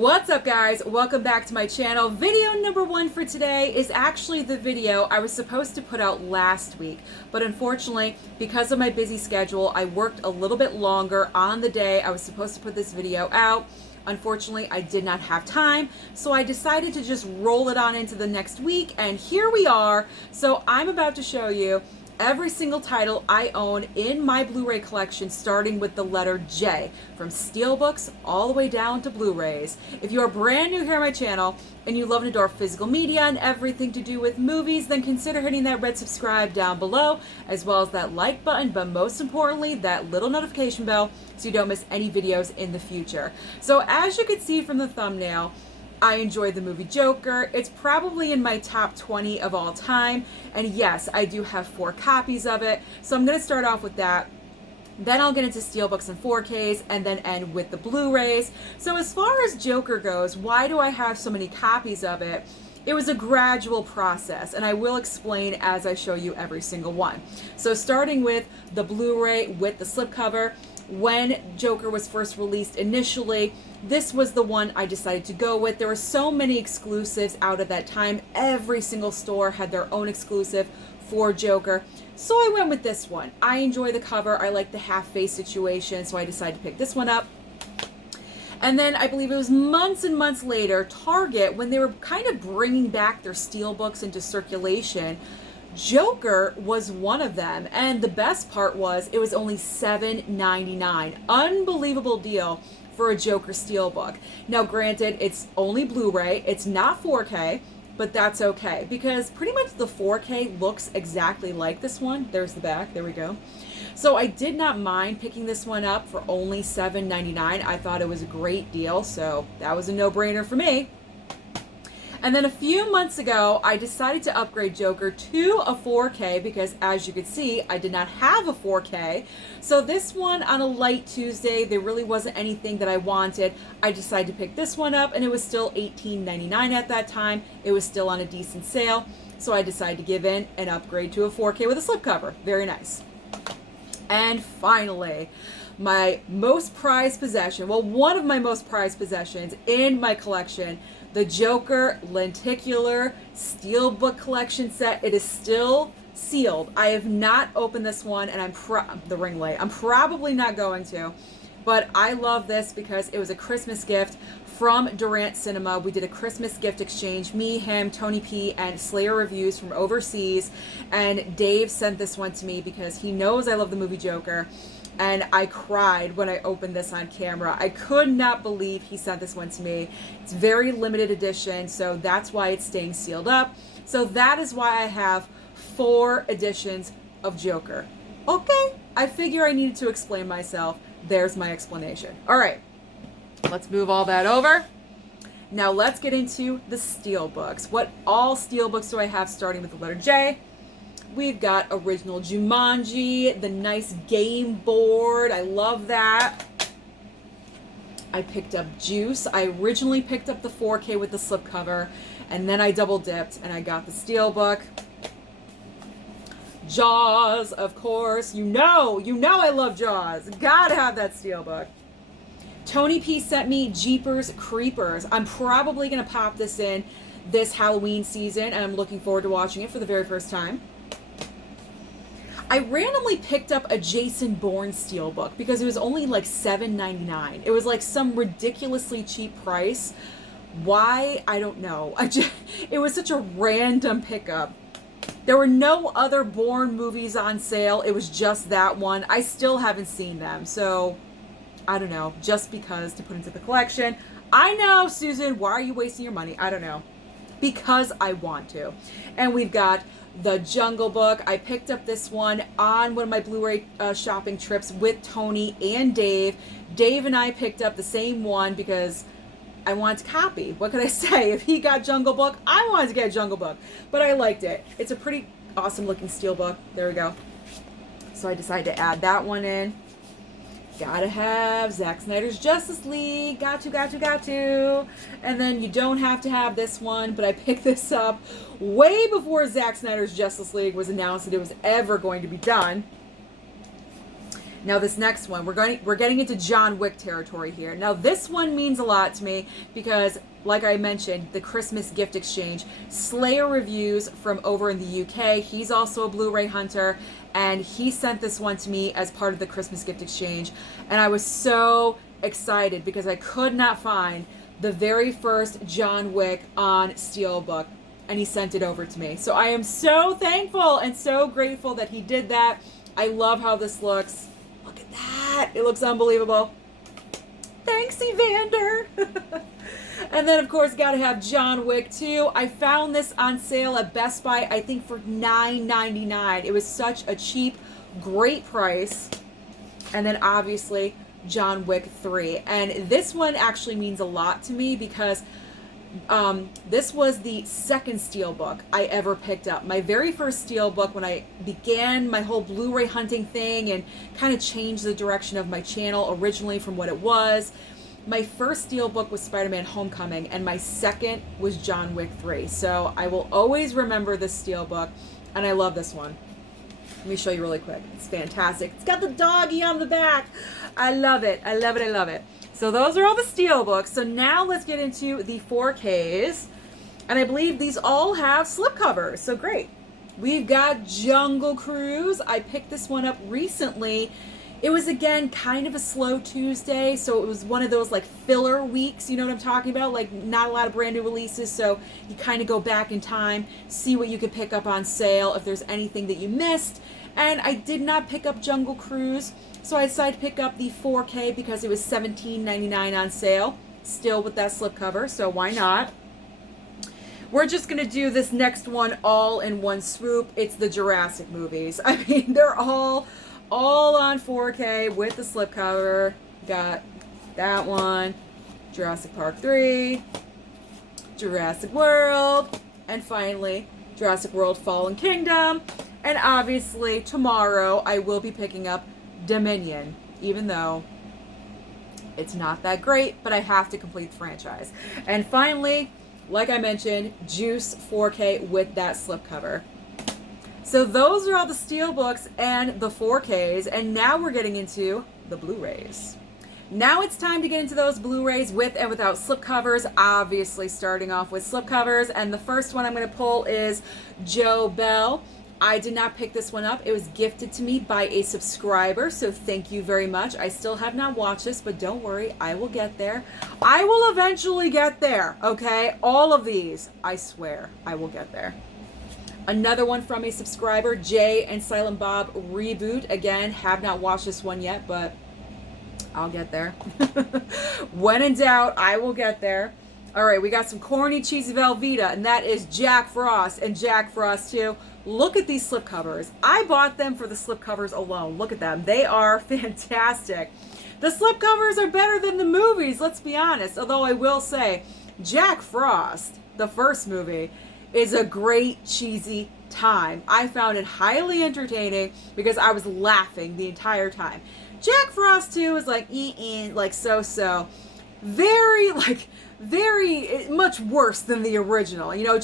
What's up, guys? Welcome back to my channel. Video number one for today is actually the video I was supposed to put out last week, but unfortunately, because of my busy schedule, I worked a little bit longer on the day I was supposed to put this video out. Unfortunately, I did not have time, so I decided to just roll it on into the next week, and here we are. So I'm about to show you every single title I own in my Blu-ray collection, starting with the letter J, from steelbooks all the way down to Blu-rays. If you are brand new here on my channel and you love and adore physical media and everything to do with movies, then consider hitting that red subscribe down below, as well as that like button, but most importantly, that little notification bell so you don't miss any videos in the future. So as you can see from the thumbnail, I enjoyed the movie Joker. It's probably in my top 20 of all time. And yes, I do have 4 copies of it. So I'm going to start off with that. Then I'll get into steelbooks and 4Ks and then end with the Blu-rays. So as far as Joker goes, why do I have so many copies of it? It was a gradual process, and I will explain as I show you every single one. So starting with the Blu-ray with the slipcover, when Joker was first released initially, this was the one I decided to go with. There were so many exclusives out at that time. Every single store had their own exclusive for Joker. So I went with this one. I enjoy the cover. I like the half-face situation, so I decided to pick this one up. And then I believe it was months and months later, Target, when they were kind of bringing back their steelbooks into circulation, Joker was one of them. And the best part was it was only $7.99. Unbelievable deal for a Joker steelbook. Now granted, it's only Blu-ray, it's not 4K, but that's okay because pretty much the 4K looks exactly like this one. There's the back, there we go. So I did not mind picking this one up for only $7.99. I thought it was a great deal, so that was a no-brainer for me. And then a few months ago, I decided to upgrade Joker to a 4K because, as you can see, I did not have a 4K. So this one, on a light Tuesday, there really wasn't anything that I wanted. I decided to pick this one up, and it was still $18.99 at that time. It was still on a decent sale, so I decided to give in and upgrade to a 4K with a slipcover. Very nice. And finally, my most prized possession, well, one of my most prized possessions in my collection, the Joker Lenticular Steelbook Collection set. It is still sealed. I have not opened this one, and the ring light. I'm probably not going to, but I love this because it was a Christmas gift from Durant Cinema. We did a Christmas gift exchange, me, him, Tony P, and Slayer Reviews from overseas, and Dave sent this one to me because he knows I love the movie Joker. And I cried when I opened this on camera. I could not believe he sent this one to me. It's very limited edition, so that's why it's staying sealed up. So that is why I have 4 editions of Joker. Okay, I figure I needed to explain myself. There's my explanation. All right, let's move all that over. Now let's get into the steelbooks. What all steelbooks do I have starting with the letter J? We've got original Jumanji, the nice game board. I love that. I picked up Juice. I originally picked up the 4K with the slipcover, and then I double dipped and I got the steelbook. Jaws, of course. You know I love Jaws. Gotta have that steelbook. Tony P sent me Jeepers Creepers. I'm probably gonna pop this in this Halloween season, and I'm looking forward to watching it for the very first time. I randomly picked up a Jason Bourne steelbook because it was only like $7.99. It was like some ridiculously cheap price. Why? I don't know. It was such a random pickup. There were no other Bourne movies on sale. It was just that one. I still haven't seen them, so I don't know. Just because to put into the collection. I know, Susan, why are you wasting your money? I don't know. Because I want to. And we've got the Jungle Book. I picked up this one on one of my Blu-ray shopping trips with Tony and Dave. Dave and I picked up the same one because I wanted to copy. What could I say? If he got Jungle Book, I wanted to get Jungle Book. But I liked it. It's a pretty awesome looking steelbook. There we go. So I decided to add that one in. Gotta have Zack Snyder's Justice League. Got to. And then you don't have to have this one, but I picked this up way before Zack Snyder's Justice League was announced that it was ever going to be done. Now this next one, we're getting into John Wick territory here. Now this one means a lot to me because, like I mentioned, the Christmas gift exchange. Slayer Reviews from over in the UK, he's also a Blu-ray hunter, and he sent this one to me as part of the Christmas gift exchange. And I was so excited because I could not find the very first John Wick on Steelbook, and he sent it over to me. So I am so thankful and so grateful that he did that. I love how this looks. Look at that. It looks unbelievable. Thanks, Evander. And then, of course, got to have John Wick 2. I found this on sale at Best Buy, I think, for $9.99. It was such a cheap, great price. And then, obviously, John Wick 3. And this one actually means a lot to me because this was the second Steelbook I ever picked up. My very first Steelbook, when I began my whole Blu-ray hunting thing and kind of changed the direction of my channel originally from what it was. My first Steelbook was Spider-Man Homecoming, and my second was John Wick 3. So I will always remember this Steelbook, and I love this one. Let me show you really quick. It's fantastic. It's got the doggy on the back. I love it. I love it. I love it. So those are all the Steelbooks. So now let's get into the 4Ks. And I believe these all have slipcovers. So great. We've got Jungle Cruise. I picked this one up recently. It was, again, kind of a slow Tuesday, so it was one of those, like, filler weeks, you know what I'm talking about? Like, not a lot of brand new releases, so you kind of go back in time, see what you could pick up on sale, if there's anything that you missed. And I did not pick up Jungle Cruise, so I decided to pick up the 4K because it was $17.99 on sale, still with that slipcover, so why not? We're just going to do this next one all in one swoop. It's the Jurassic movies. I mean, they're all on 4K with the slipcover. Got that one, Jurassic Park 3, Jurassic World, and finally Jurassic World Fallen Kingdom. And obviously tomorrow I will be picking up Dominion, even though it's not that great, but I have to complete the franchise. And finally, like I mentioned, Juice 4K with that slipcover. So those are all the Steelbooks and the 4Ks, and now we're getting into the Blu-rays. Now it's time to get into those Blu-rays with and without slipcovers, obviously starting off with slipcovers, and the first one I'm going to pull is Joe Bell. I did not pick this one up. It was gifted to me by a subscriber, so thank you very much. I still have not watched this, but don't worry, I will get there. I will eventually get there, okay? All of these, I swear, I will get there. Another one from a subscriber, Jay and Silent Bob Reboot. Again, have not watched this one yet, but I'll get there. When in doubt, I will get there. All right, we got some corny cheesy Velveeta, and that is Jack Frost and Jack Frost 2. Look at these slipcovers. I bought them for the slipcovers alone. Look at them. They are fantastic. The slipcovers are better than the movies, let's be honest. Although I will say, Jack Frost, the first movie, is a great cheesy time. I found it highly entertaining because I was laughing the entire time. Jack Frost 2 is like like so. Very much worse than the original. You know, it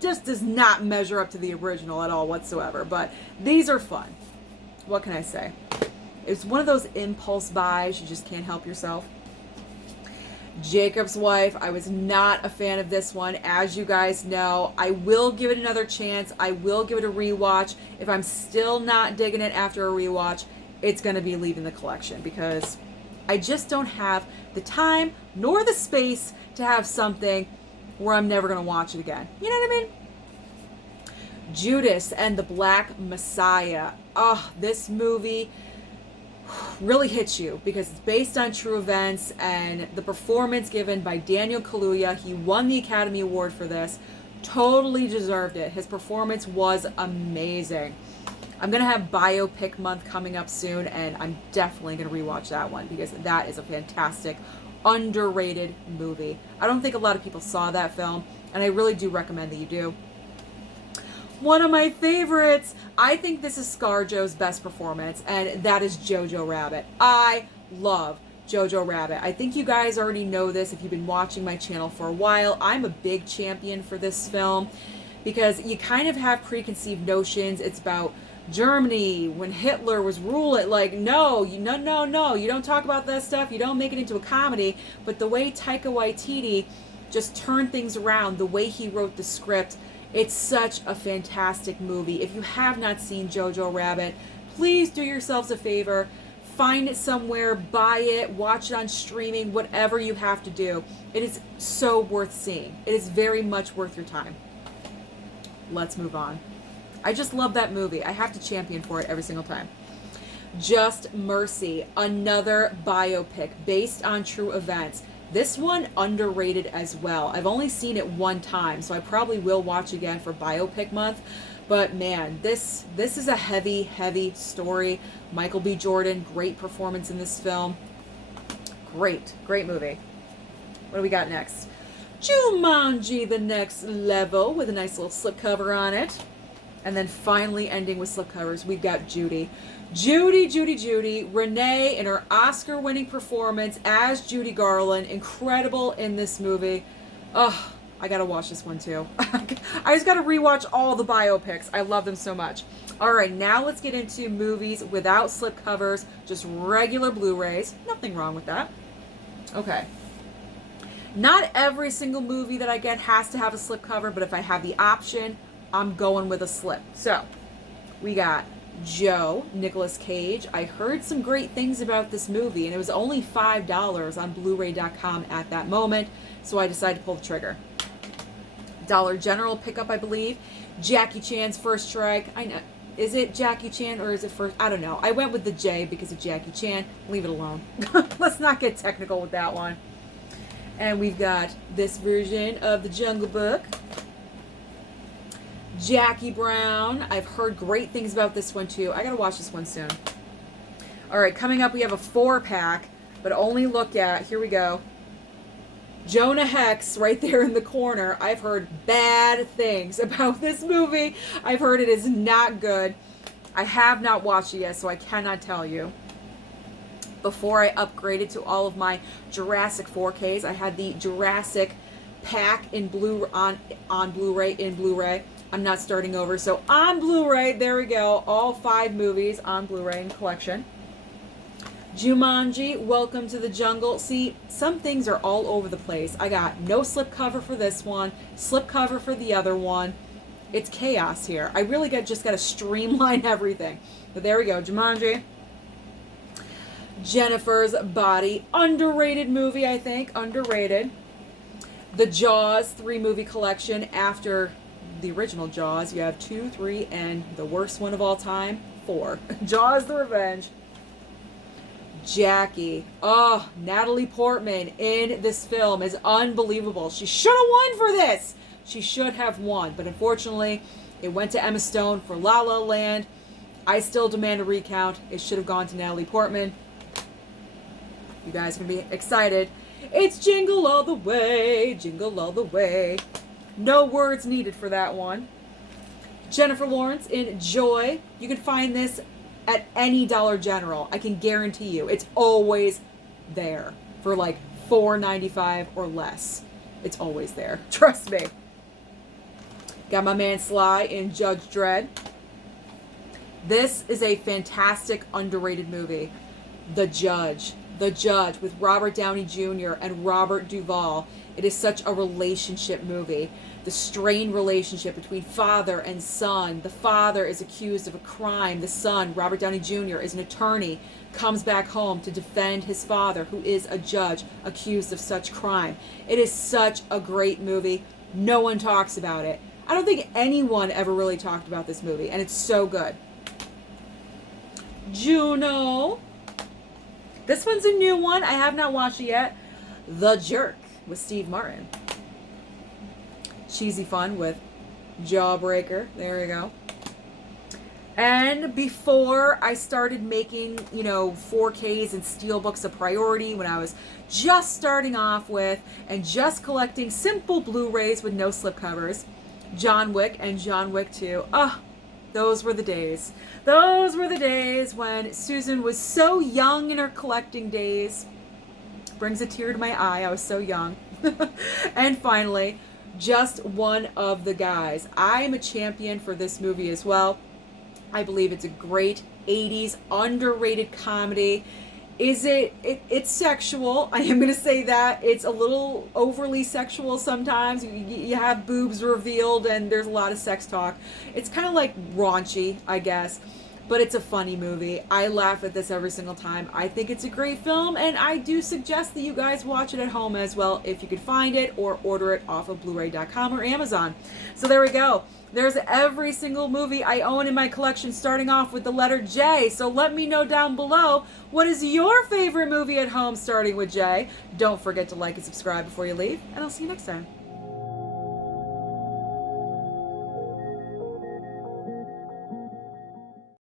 just does not measure up to the original at all whatsoever. But these are fun. What can I say? It's one of those impulse buys. You just can't help yourself. Jacob's Wife. I was not a fan of this one. As you guys know, I will give it another chance. I will give it a rewatch. If I'm still not digging it after a rewatch, it's going to be leaving the collection because I just don't have the time nor the space to have something where I'm never going to watch it again. You know what I mean? Judas and the Black Messiah. Oh, this movie really hits you because it's based on true events, and the performance given by Daniel Kaluuya, he won the Academy Award for this, totally deserved it. His performance was amazing. I'm going to have Biopic Month coming up soon, and I'm definitely going to rewatch that one because that is a fantastic, underrated movie. I don't think a lot of people saw that film, and I really do recommend that you do. One of my favorites, I think this is ScarJo's best performance, and that is Jojo Rabbit. I love Jojo Rabbit. I think you guys already know this if you've been watching my channel for a while. I'm a big champion for this film because you kind of have preconceived notions. It's about Germany when Hitler was ruling. Like, no, you don't talk about that stuff. You don't make it into a comedy. But the way Taika Waititi just turned things around, the way he wrote the script, it's such a fantastic movie. If you have not seen Jojo Rabbit, please do yourselves a favor. Find it somewhere, buy it, watch it on streaming, whatever you have to do. It is so worth seeing. It is very much worth your time. Let's move on. I just love that movie. I have to champion for it every single time. Just Mercy, another biopic based on true events. This one underrated as well. I've only seen it one time, so I probably will watch again for Biopic Month. But man, this is a heavy, heavy story. Michael B. Jordan, great performance in this film. Great movie. What do we got next? Jumanji, The Next Level, with a nice little slipcover on it. And then finally ending with slipcovers, we've got Judy. Judy. Renee in her Oscar-winning performance as Judy Garland. Incredible in this movie. Oh, I gotta watch this one too. I just gotta rewatch all the biopics. I love them so much. All right, now let's get into movies without slipcovers, just regular Blu-rays. Nothing wrong with that. Okay. Not every single movie that I get has to have a slipcover, but if I have the option, I'm going with a slip. So, we got Joe, Nicolas Cage. I heard some great things about this movie, and it was only $5 on Blu-ray.com at that moment, so I decided to pull the trigger. Dollar General pickup, I believe. Jackie Chan's First Strike. I know. Is it Jackie Chan or is it first? I don't know. I went with the J because of Jackie Chan. Leave it alone. Let's not get technical with that one. And we've got this version of The Jungle Book. Jackie Brown. I've heard great things about this one too. I gotta watch this one soon. All right, coming up we have a 4-pack, but only look at, here we go, Jonah Hex right there in the corner. I've heard bad things about this movie. I've heard it is not good. I have not watched it yet, so I cannot tell you. Before I upgraded to all of my Jurassic 4Ks, I had the Jurassic pack in on Blu-ray in Blu-ray. I'm not starting over. So on Blu-ray, there we go. All 5 movies on Blu-ray in collection. Jumanji, Welcome to the Jungle. See, some things are all over the place. I got no slipcover for this one, slipcover for the other one. It's chaos here. I really just got to streamline everything. But there we go, Jumanji. Jennifer's Body, underrated movie, I think, underrated. The Jaws 3-movie collection. After the original Jaws, you have 2, 3, and the worst one of all time, 4. Jaws the Revenge. Jackie. Oh, Natalie Portman in this film is unbelievable. She should have won for this. She should have won, but unfortunately, it went to Emma Stone for La La Land. I still demand a recount. It should have gone to Natalie Portman. You guys are going to be excited. It's Jingle All the Way, Jingle All the Way. No words needed for that one. Jennifer Lawrence in Joy. You can find this at any Dollar General. I can guarantee you. It's always there for like $4.95 or less. It's always there. Trust me. Got my man Sly in Judge Dredd. This is a fantastic, underrated movie. The Judge with Robert Downey Jr. and Robert Duvall. It is such a relationship movie. The strained relationship between father and son. The father is accused of a crime. The son, Robert Downey Jr., is an attorney, comes back home to defend his father, who is a judge accused of such crime. It is such a great movie. No one talks about it. I don't think anyone ever really talked about this movie, and it's so good. Juno. This one's a new one. I have not watched it yet. The Jerk with Steve Martin. Cheesy fun with Jawbreaker. There you go. And before I started making, 4Ks and Steelbooks a priority, when I was just starting off with and just collecting simple Blu-rays with no slipcovers, John Wick and John Wick 2. Those were the days. Those were the days when Susan was so young in her collecting days. Brings a tear to my eye. I was so young. And finally, just one of the guys. I am a champion for this movie as well. I believe it's a great 80s underrated comedy. It's sexual. I am going to say that. It's a little overly sexual sometimes. You have boobs revealed and there's a lot of sex talk. It's kind of like raunchy, I guess. But it's a funny movie. I laugh at this every single time. I think it's a great film, and I do suggest that you guys watch it at home as well if you could find it, or order it off of blu-ray.com or Amazon. So there we go. There's every single movie I own in my collection, starting off with the letter J. So let me know down below, what is your favorite movie at home starting with J? Don't forget to like and subscribe before you leave, and I'll see you next time.